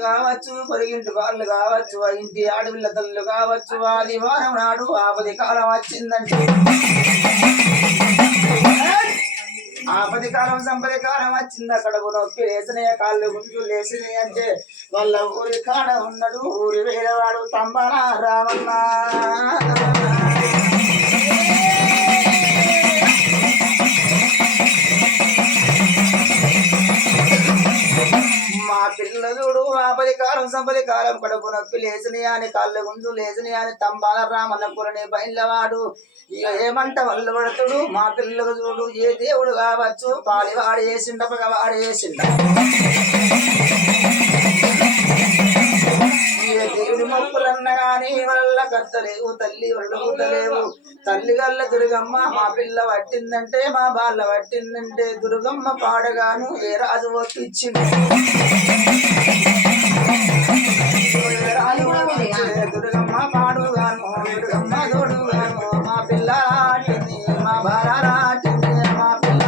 కావచ్చు పొరిగింటి వాళ్ళు కావచ్చు ఇంటి ఆడపిల్ల తల్లు కావచ్చు ఆదివారం నాడు ఆపది కాలం వచ్చిందంటే ఆపది కాలం సంపది కాలం వచ్చింది అక్కడ నొప్పి లేసినాయ కాళ్ళు గుంజు లేసినాయి అంటే వాళ్ళ ఊరి కాడ ఉన్నాడు ఊరి వేరేవాడు తంబాల రామన్న మా పిల్లలుడు ఆపది కాలం సంపది కాలం కడుపు నొప్పి లేచినాయి అని కాళ్ళ గుంజు లేచినాయి అని తంబాల రామన్న పురని బయలువాడు ఏమంట వల్ల పడుతుడు మా పిల్లలు చూడు ఏ దేవుడు కావచ్చు పాలివాడు చేసిండ పగవాడు చేసిండ ఏ దేవుడి మొక్కులన్న గాని వల్ల కత్తలేవు తల్లి వళ్ళలేవు తల్లి గల్ల దుర్గమ్మ మా పిల్ల పట్టిందంటే మా బాళ్ళ పట్టిందంటే దుర్గమ్మ పాడగాను ఏ రాజు ఒప్పించింది దుర్గమ్మ పాడుగాను దుర్గమ్మ తోడుగాను మా పిల్ల ఆటింది మా బాల ఆటింది మా పిల్ల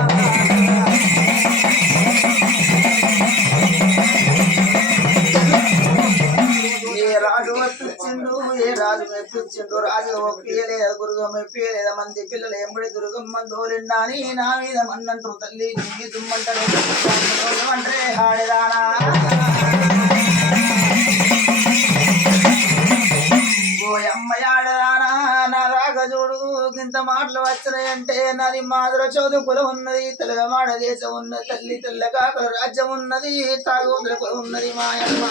ఏ రాజు ఒప్పించిండు ఏ రాజు మెప్పించిండు రాజు ఒప్పియలేదా దుర్గమ్మ మెప్పియలేదా మంది పిల్లలు ఎంబడి దుర్గమ్మ దోలిండా అని నా మీద మన్నంటారు తల్లి నీ దుమ్మంటారు అంటే ఆడేదానా అమ్మయాడదానా నా రాగా చూడు ఇంత మాటలు వచ్చినాయంటే నాది మాదుర చదువుకులు ఉన్నది తెలగమాడ దేశం ఉన్నది తల్లి తెల్లగాకల రాజ్యం ఉన్నది తాగుతులకు ఉన్నది మాయమ్మ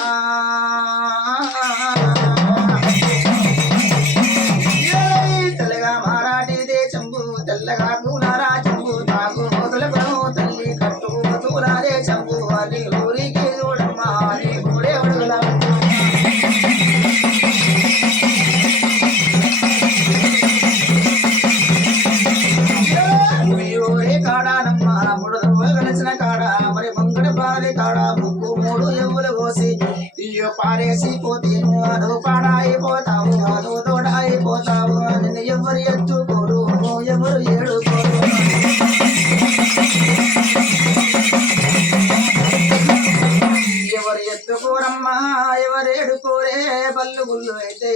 తెల్లగా మారాటి దేశంబు తెల్లగా కూల రాజంబు తాగు మొదలకు తల్లి కట్టు తూల దేశంబు అది ఊరికి చూడమ్మా అది ఊరే అడుగుల పారేసి పోతేను అను పాడైపోతావు అను తోడైపోతావు నిన్ను ఎవరు ఎత్తుకోరు ఎవరు ఏడుకోరు ఎవరు ఎత్తుకోరమ్మా ఎవరు ఏడుకోరే బల్లు గుళ్ళు అయితే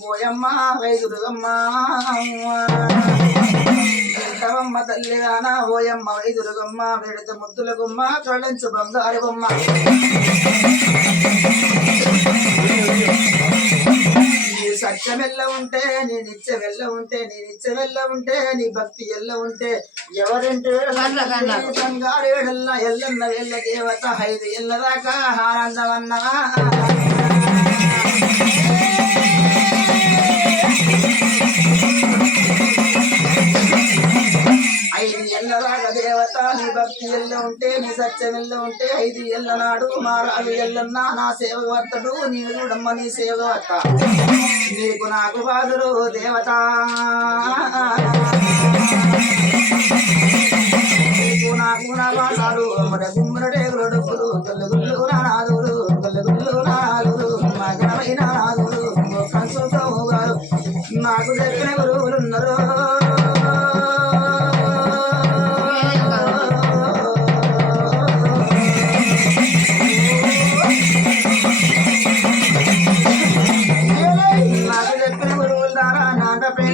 మోయమ్మ వైదురుగమ్మా ఎంతవమ్మ తల్లిగానా ఓయమ్మ వైదురుగమ్మ వేడిత ముద్దుల గుమ్మ తొలంచు బంగారు బొమ్మ నీ సత్యం ఎల్ల ఉంటే నీ నిత్య వెళ్ళ ఉంటే నీ నిత్య వెళ్ళ ఉంటే నీ భక్తి ఎల్ల ఉంటే ఎవరంటే బంగారేడల్లా ఎల్లన్న వెళ్ళ దేవత ఐదు ఎల్లదాకా ఆనందమన్నవా ఐదు ఎల్లలాగా దేవత నీ భక్తి ఎల్ల ఉంటే నీ సత్యం ఎల్ల ఉంటే ఐదు ఎల్ల నాడు మారాలు ఎల్లన్నా నా సేవ వర్తడు నేను చూడమ్మ నీ సేవ వర్త నీకు నాకు బాధుడు దేవత నీకు నాకు నా బాధాడు మన గుమ్మరుడే